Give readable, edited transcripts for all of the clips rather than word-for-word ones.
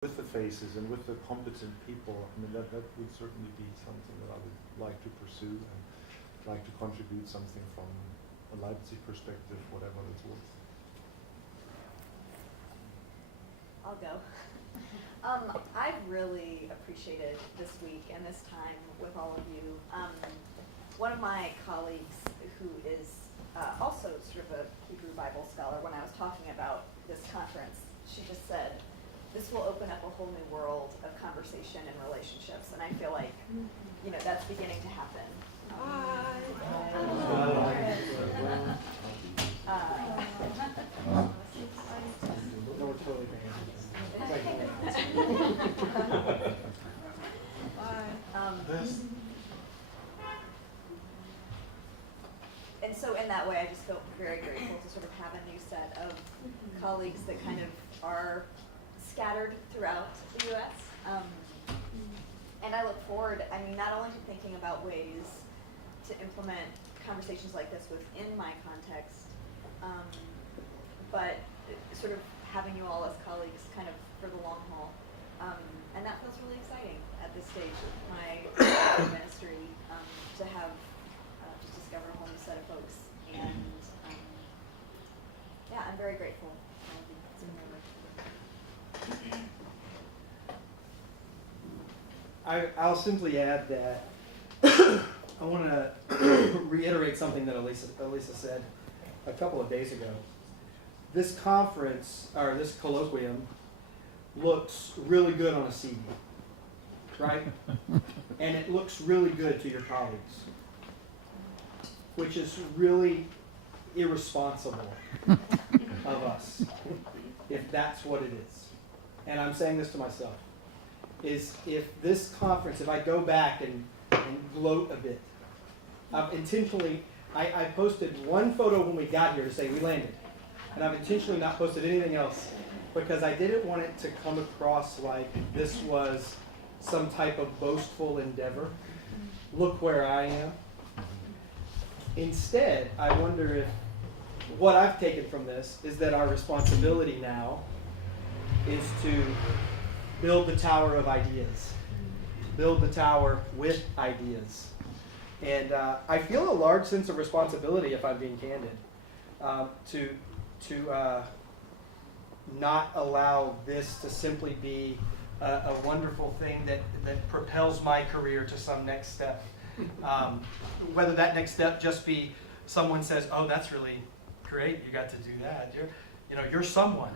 with the faces and with the competent people, I mean, that would certainly be something that I would like to pursue and like to contribute something from a Leipzig perspective, whatever it's worth. I'll go. I've really appreciated this week and this time with all of you. One of my colleagues who is also sort of a Hebrew Bible scholar, when I was talking about this conference, she just said, this will open up a whole new world of conversation and relationships, and I feel like, you know, that's beginning to happen. No, we're totally and so in that way, I just feel very grateful to sort of have a new set of colleagues that kind of are scattered throughout the U.S. And I look forward, I mean, not only to thinking about ways to implement conversations like this within my context, but sort of having you all as colleagues kind of for the long haul. And that feels really exciting at this stage of my ministry, to have just discovered a whole new set of folks. And yeah, I'm very grateful. I'll simply add that I want to reiterate something that Elisa said a couple of days ago. This conference, or this colloquium, looks really good on a CD, right? And it looks really good to your colleagues, which is really irresponsible of us, if that's what it is. And I'm saying this to myself, is if this conference, if I go back and gloat a bit, intentionally, I posted one photo when we got here to say we landed. And I've intentionally not posted anything else because I didn't want it to come across like this was some type of boastful endeavor. Look where I am. Instead, I wonder if what I've taken from this is that our responsibility now is to build the tower of ideas. Build the tower with ideas. And I feel a large sense of responsibility, if I'm being candid, to not allow this to simply be a wonderful thing that propels my career to some next step. Whether that next step just be someone says, "Oh, that's really great, you got to do that. You're someone."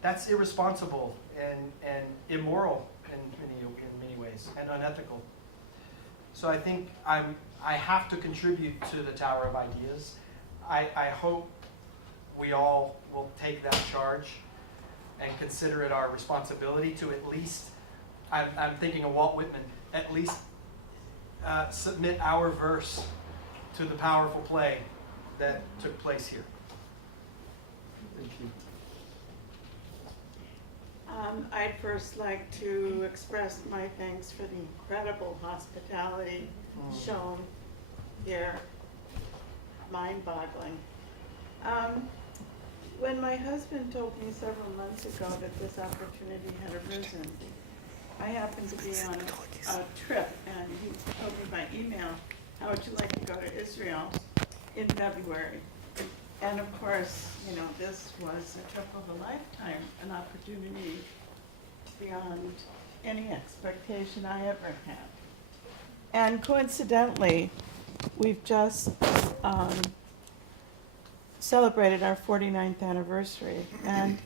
That's irresponsible and immoral in many ways, and unethical. So I think I have to contribute to the Tower of Ideas. I hope we all will take that charge and consider it our responsibility to at least, I'm thinking of Walt Whitman, at least submit our verse to the powerful play that took place here. Thank you. I'd first like to express my thanks for the incredible hospitality shown here. Mind-boggling. When my husband told me several months ago that this opportunity had arisen, I happened to be on a trip, and he told me by email, how would you like to go to Israel in February? And of course, this was a trip of a lifetime, an opportunity beyond any expectation I ever had. And coincidentally, we've just celebrated our 49th anniversary. And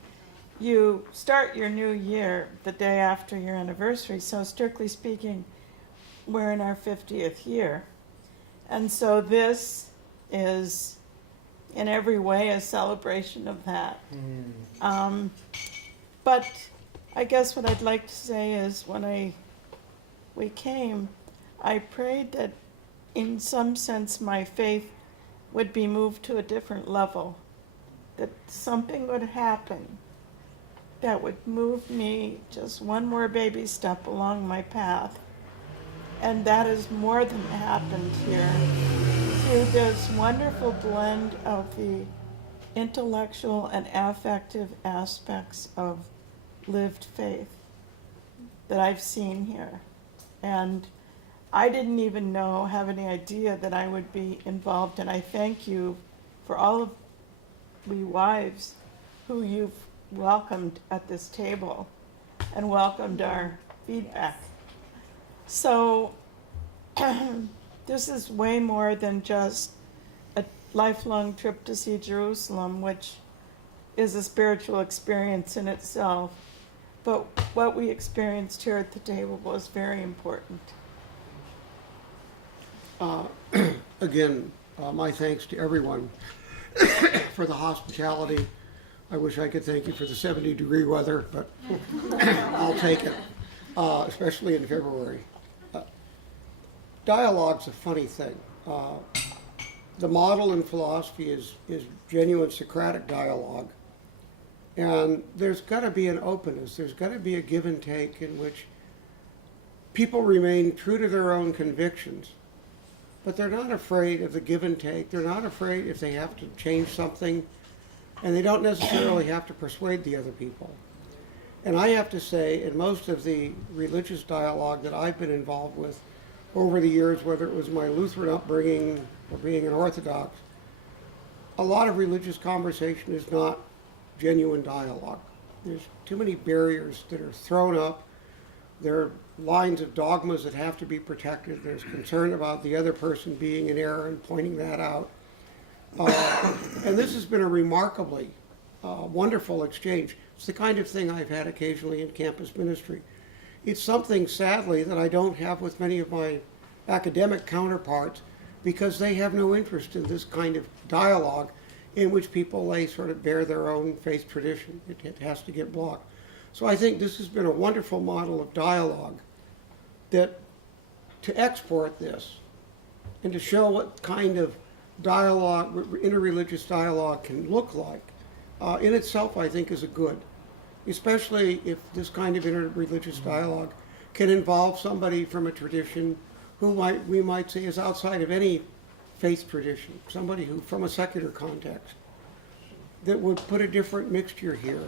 you start your new year the day after your anniversary, so strictly speaking, we're in our 50th year. And so this is in every way a celebration of that. But I guess what I'd like to say is when we came, I prayed that in some sense my faith would be moved to a different level, that something would happen that would move me just one more baby step along my path. And that is more than happened here. Through this wonderful blend of the intellectual and affective aspects of lived faith that I've seen here. And I didn't even have any idea that I would be involved, and I thank you for all of we wives who you've welcomed at this table and welcomed our feedback. So this is way more than just a lifelong trip to see Jerusalem, which is a spiritual experience in itself. But what we experienced here at the table was very important. Again, my thanks to everyone for the hospitality. I wish I could thank you for the 70-degree weather, but I'll take it, especially in February. Dialogue's a funny thing. The model in philosophy is genuine Socratic dialogue. And there's got to be an openness. There's got to be a give and take in which people remain true to their own convictions, but they're not afraid of the give and take. They're not afraid if they have to change something, and they don't necessarily have to persuade the other people. And I have to say, in most of the religious dialogue that I've been involved with over the years, whether it was my Lutheran upbringing or being an Orthodox, a lot of religious conversation is not genuine dialogue. There's too many barriers that are thrown up. There are lines of dogmas that have to be protected. There's concern about the other person being in error and pointing that out. And this has been a remarkably wonderful exchange. It's the kind of thing I've had occasionally in campus ministry. It's something, sadly, that I don't have with many of my academic counterparts, because they have no interest in this kind of dialogue in which people lay sort of bear their own faith tradition. It has to get blocked. So I think this has been a wonderful model of dialogue, that to export this and to show what kind of dialogue, interreligious dialogue can look like, in itself I think is a good, especially if this kind of interreligious dialogue can involve somebody from a tradition who we might say is outside of any faith tradition, somebody who from a secular context that would put a different mixture here,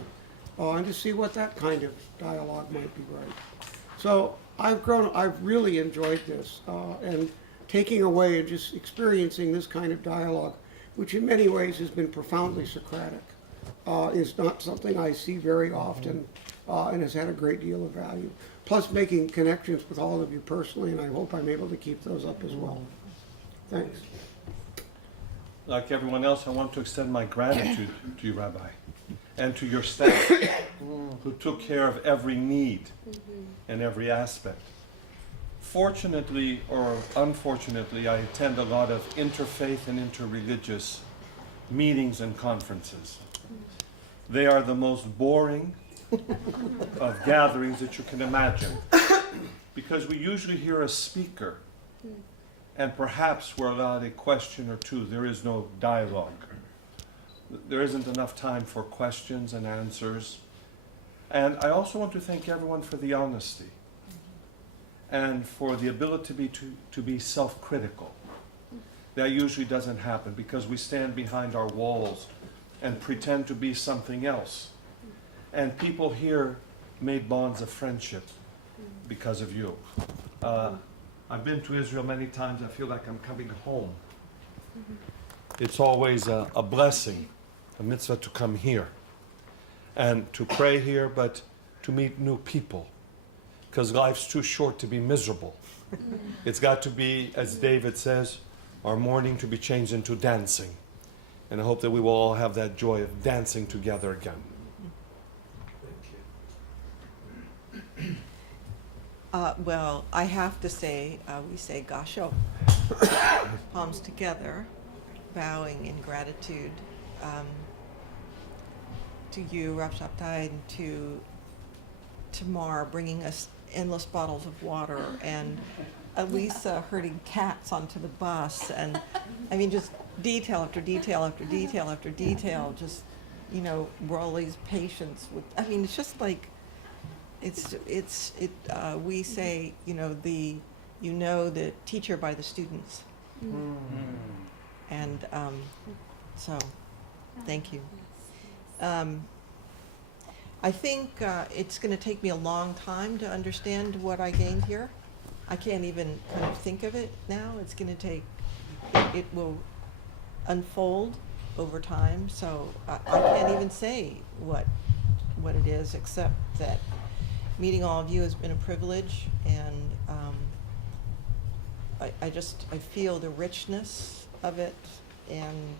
and to see what that kind of dialogue might be right. So I've really enjoyed this, and taking away and just experiencing this kind of dialogue, which in many ways has been profoundly Socratic, is not something I see very often, and has had a great deal of value. Plus making connections with all of you personally, and I hope I'm able to keep those up as well. Thanks. Like everyone else, I want to extend my gratitude to you, Rabbi, and to your staff, who took care of every need and every aspect. Fortunately or unfortunately, I attend a lot of interfaith and interreligious meetings and conferences. They are the most boring of gatherings that you can imagine, because we usually hear a speaker, and perhaps we're allowed a question or two. There is no dialogue. There isn't enough time for questions and answers. And I also want to thank everyone for the honesty and for the ability to be self-critical. That usually doesn't happen because we stand behind our walls and pretend to be something else. And people here made bonds of friendship because of you. I've been to Israel many times. I feel like I'm coming home. It's always a blessing, a mitzvah, to come here and to pray here, but to meet new people, because life's too short to be miserable. It's got to be, as David says, our mourning to be changed into dancing. And I hope that we will all have that joy of dancing together again. Well, I have to say, we say gasho, palms together, bowing in gratitude to you, Rav Shabtai, and to Tamar, bringing us endless bottles of water, and Elisa herding cats onto the bus, and I mean, just detail after detail after detail after detail, just, you know, Rolly's patience with, I mean, it's just like, we say, the teacher by the students. And so, thank you. I think it's going to take me a long time to understand what I gained here. I can't even kind of think of it now. It's going to take, it will unfold over time. So I can't even say what it is, except that meeting all of you has been a privilege, and I feel the richness of it, and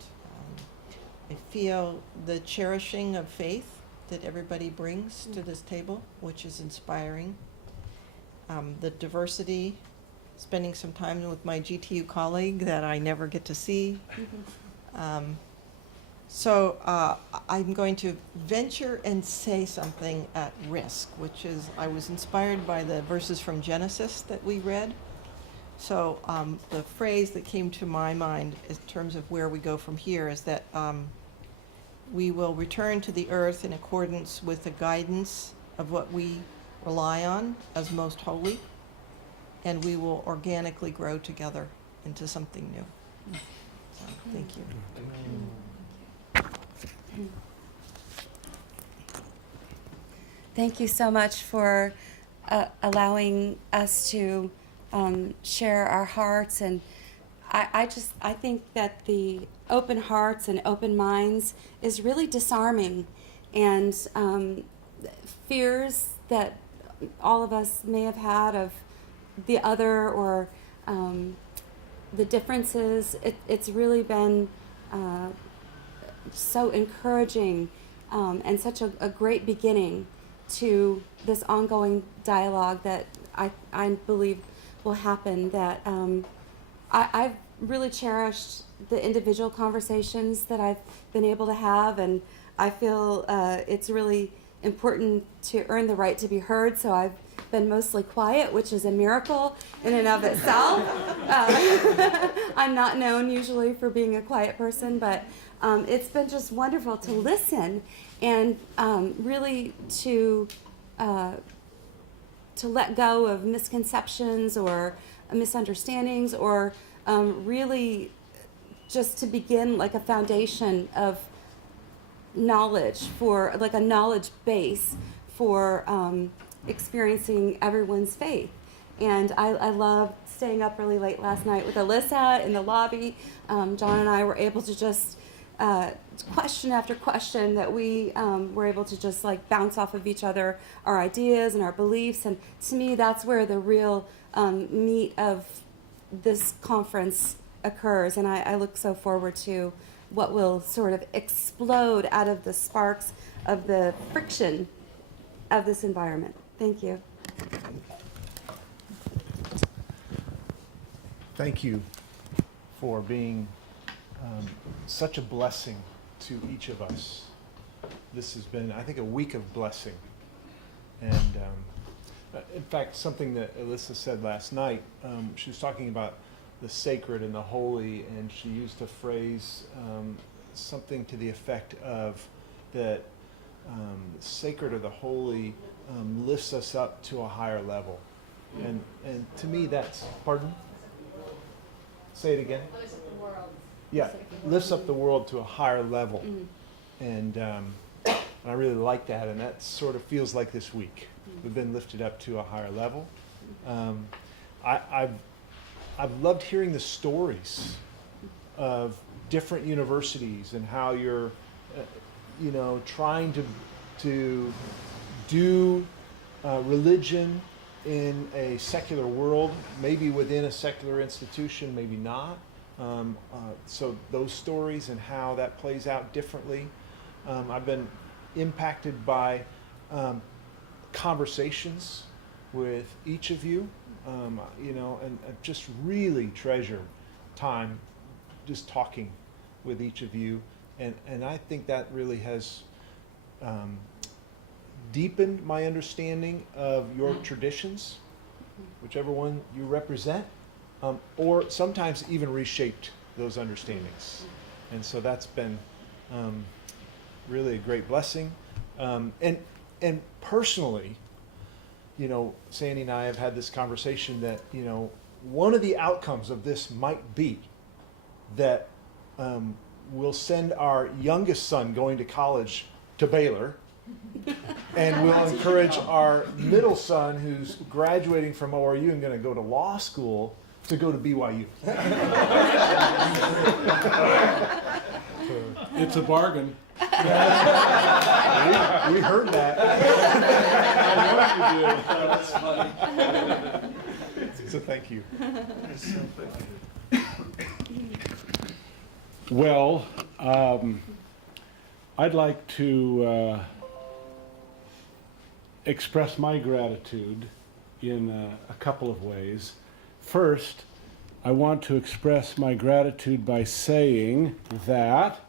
I feel the cherishing of faith that everybody brings to this table, which is inspiring. The diversity, spending some time with my GTU colleague that I never get to see. So I'm going to venture and say something at risk, which is I was inspired by the verses from Genesis that we read. So the phrase that came to my mind in terms of where we go from here is that we will return to the earth in accordance with the guidance of what we rely on as most holy, and we will organically grow together into something new. So, thank you. Thank you so much for allowing us to share our hearts, and I think that the open hearts and open minds is really disarming, and fears that all of us may have had of the other or the differences. It's really been so encouraging and such a great beginning to this ongoing dialogue that I believe will happen, that I've really cherished the individual conversations that I've been able to have, and I feel it's really important to earn the right to be heard, so I've been mostly quiet, which is a miracle in and of itself. I'm not known usually for being a quiet person, but it's been just wonderful to listen and really to let go of misconceptions or misunderstandings, or really just to begin like a foundation of knowledge, for like a knowledge base for experiencing everyone's faith. And I loved staying up really late last night with Alyssa in the lobby. John and I were able to just question after question that we were able to just like bounce off of each other, our ideas and our beliefs. And to me, that's where the real meat of this conference occurs. And I look so forward to what will sort of explode out of the sparks of the friction of this environment. Thank you. Thank you for being such a blessing to each of us. This has been, I think, a week of blessing. And in fact, something that Alyssa said last night, she was talking about the sacred and the holy, and she used a phrase, something to the effect of that the sacred or the holy lifts us up to a higher level. And to me that's, pardon? Say it again. Lifts up the world. Yeah, lifts up the world to a higher level. And I really like that, and that sort of feels like this week. We've been lifted up to a higher level. I've loved hearing the stories of different universities and how you're, trying to do religion in a secular world, maybe within a secular institution, maybe not. So those stories and how that plays out differently. I've been impacted by conversations with each of you, and I've just really treasured time just talking with each of you, and I think that really has deepened my understanding of your traditions, whichever one you represent, or sometimes even reshaped those understandings. And so that's been really a great blessing. And personally, Sandy and I have had this conversation that, one of the outcomes of this might be that we'll send our youngest son going to college to Baylor, And we'll encourage our middle son, who's graduating from ORU and going to go to law school, to go to BYU. It's a bargain. We heard that. That's funny. So thank you. Well, I'd like to express my gratitude in a couple of ways. First, I want to express my gratitude by saying that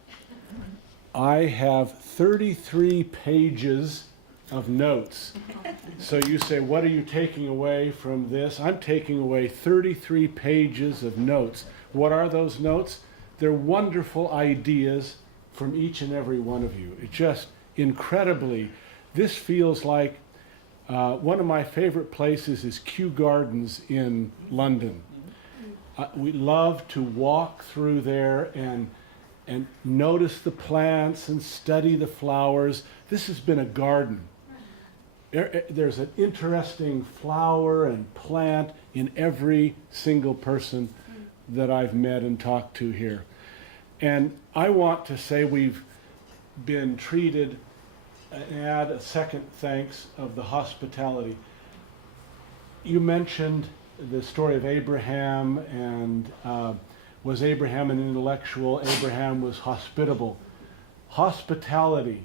I have 33 pages of notes. So you say, what are you taking away from this? I'm taking away 33 pages of notes. What are those notes? They're wonderful ideas from each and every one of you. It just incredibly, this feels like one of my favorite places is Kew Gardens in London. We love to walk through there and notice the plants and study the flowers. This has been a garden. There's an interesting flower and plant in every single person that I've met and talked to here. And I want to say we've been treated, and add a second thanks of the hospitality. You mentioned the story of Abraham, and was Abraham an intellectual? Abraham was hospitable. Hospitality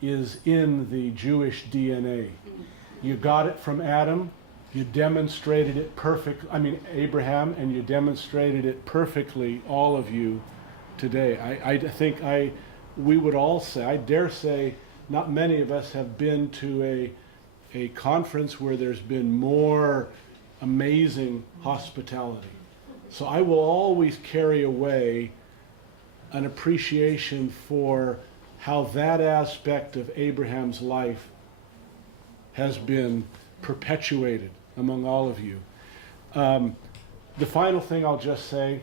is in the Jewish DNA. You got it from Adam, you demonstrated it Abraham, and you demonstrated it perfectly, all of you, today. I think we would all say, I dare say, not many of us have been to a conference where there's been more amazing hospitality. So I will always carry away an appreciation for how that aspect of Abraham's life has been perpetuated among all of you. The final thing I'll just say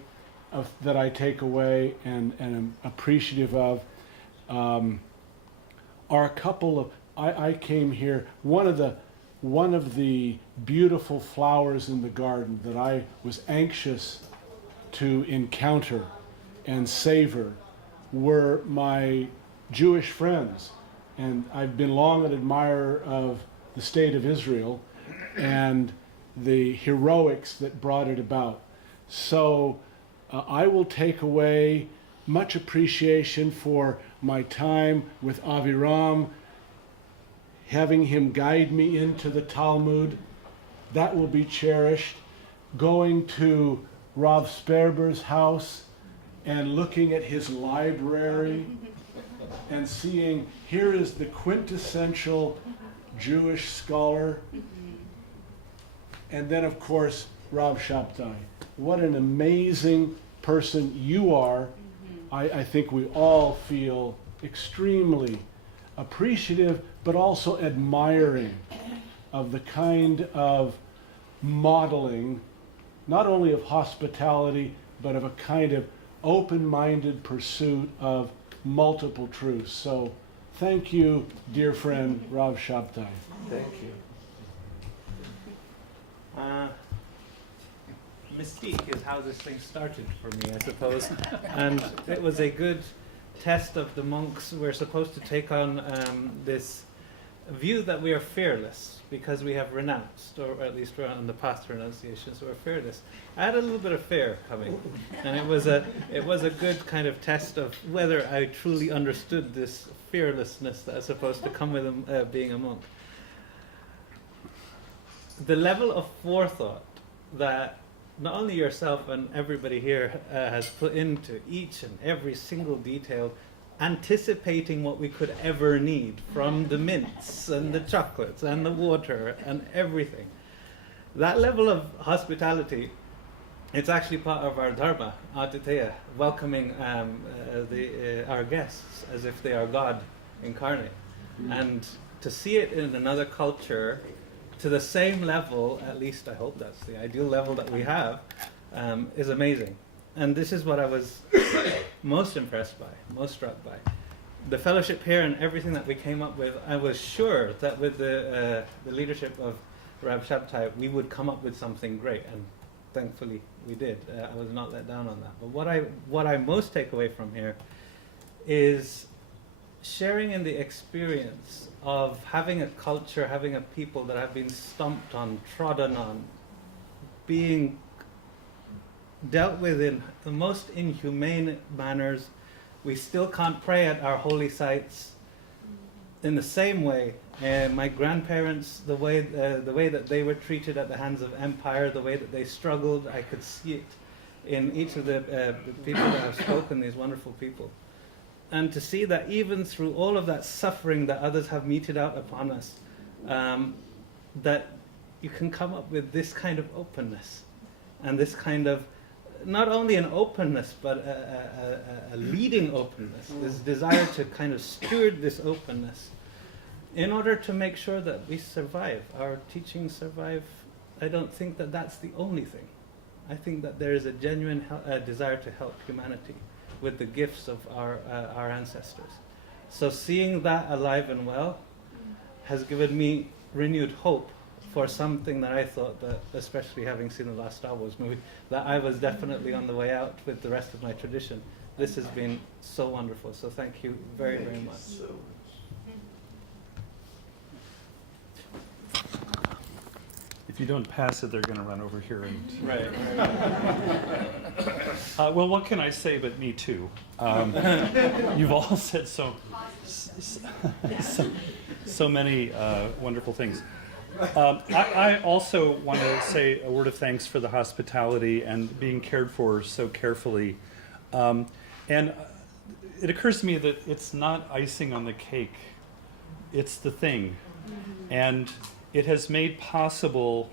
that I take away and am appreciative of are a couple of, I came here, one of the beautiful flowers in the garden that I was anxious to encounter and savor were my Jewish friends. And I've been long an admirer of the state of Israel and the heroics that brought it about. So I will take away much appreciation for my time with Aviram, having him guide me into the Talmud. That will be cherished. Going to Rav Sperber's house and looking at his library and seeing here is the quintessential Jewish scholar. And then, of course, Rav Shabtai. What an amazing person you are. I think we all feel extremely appreciative, but also admiring of the kind of modeling, not only of hospitality, but of a kind of open-minded pursuit of multiple truths. So thank you, dear friend Rav Shabtai. Thank you. Mystique is how this thing started for me, I suppose. And it was a good test of the monks. We're supposed to take on this view that we are fearless because we have renounced, or at least we're on the path to renunciation, so we're fearless. I had a little bit of fear coming, and it was a good kind of test of whether I truly understood this fearlessness that is supposed to come with being a monk. The level of forethought that not only yourself and everybody here has put into each and every single detail, anticipating what we could ever need, from the mints and the chocolates and the water and everything. That level of hospitality, it's actually part of our dharma, Atitheya, welcoming our guests as if they are God incarnate. And to see it in another culture, to the same level, at least I hope that's the ideal level that we have, is amazing. And this is what I was most impressed by, most struck by. the fellowship here and everything that we came up with, I was sure that with the leadership of Rab Shabtai, we would come up with something great, and thankfully we did. I was not let down on that. But what I most take away from here is sharing in the experience of having a culture, having a people that have been stomped on, trodden on, being dealt with in the most inhumane manners. We still can't pray at our holy sites in the same way. My grandparents, the way that they were treated at the hands of empire, the way that they struggled, I could see it in each of the people that have spoken, these wonderful people. And to see that even through all of that suffering that others have meted out upon us, that you can come up with this kind of openness, and this kind of, not only an openness, but a leading openness, this desire to kind of steward this openness in order to make sure that we survive, our teachings survive. I don't think that that's the only thing. I think that there is a genuine desire to help humanity with the gifts of our ancestors. So seeing that alive and well has given me renewed hope for something that I thought that, especially having seen the last Star Wars movie, that I was definitely on the way out with the rest of my tradition. This has been so wonderful. So thank you very, very much. If you don't pass it, they're going to run over here and. Right. Well, what can I say but me too? You've all said so many wonderful things. I also want to say a word of thanks for the hospitality and being cared for so carefully. And it occurs to me that it's not icing on the cake, it's the thing. And it has made possible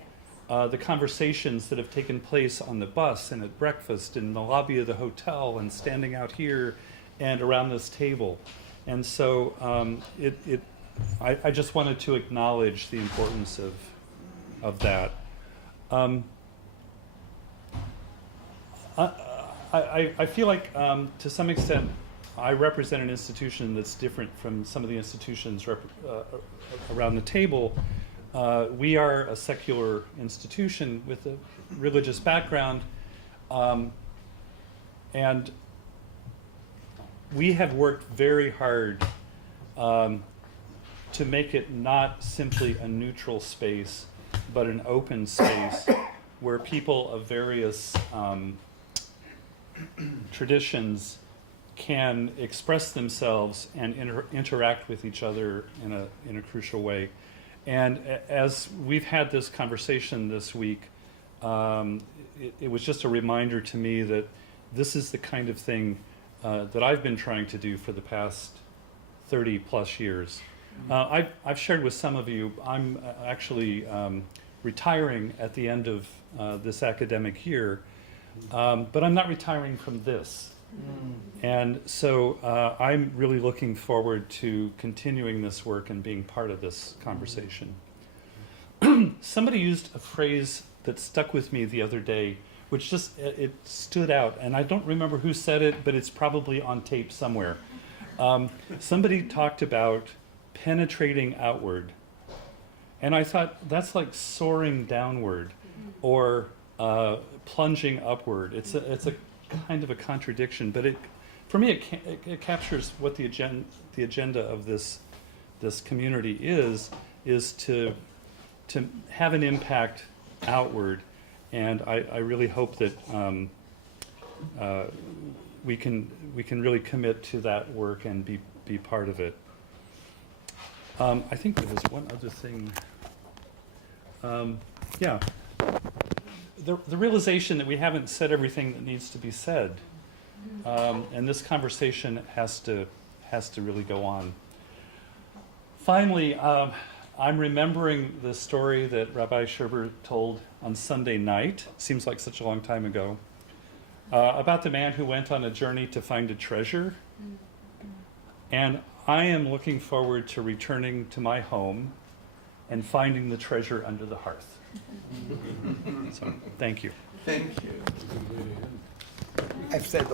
the conversations that have taken place on the bus and at breakfast in the lobby of the hotel and standing out here and around this table. And so I just wanted to acknowledge the importance of that. I feel like to some extent I represent an institution that's different from some of the institutions around the table. We are a secular institution with a religious background, and we have worked very hard to make it not simply a neutral space, but an open space where people of various traditions can express themselves and interact with each other in a crucial way. And as we've had this conversation this week, it was just a reminder to me that this is the kind of thing that I've been trying to do for the past 30 plus years. I've shared with some of you, I'm actually retiring at the end of this academic year, but I'm not retiring from this. And so I'm really looking forward to continuing this work and being part of this conversation. Somebody used a phrase that stuck with me the other day, which just, it stood out. And I don't remember who said it, but it's probably on tape somewhere. Somebody talked about penetrating outward. And I thought, that's like soaring downward or plunging upward. It's a kind of a contradiction, but for me it captures what the agenda of this community is to have an impact outward, and I really hope that we can really commit to that work and be part of it. I think there was one other thing. Yeah. The realization that we haven't said everything that needs to be said, and this conversation has to really go on. Finally, I'm remembering the story that Rabbi Sherber told on Sunday night, seems like such a long time ago, about the man who went on a journey to find a treasure. And I am looking forward to returning to my home and finding the treasure under the hearth. So, thank you. Thank you. I've said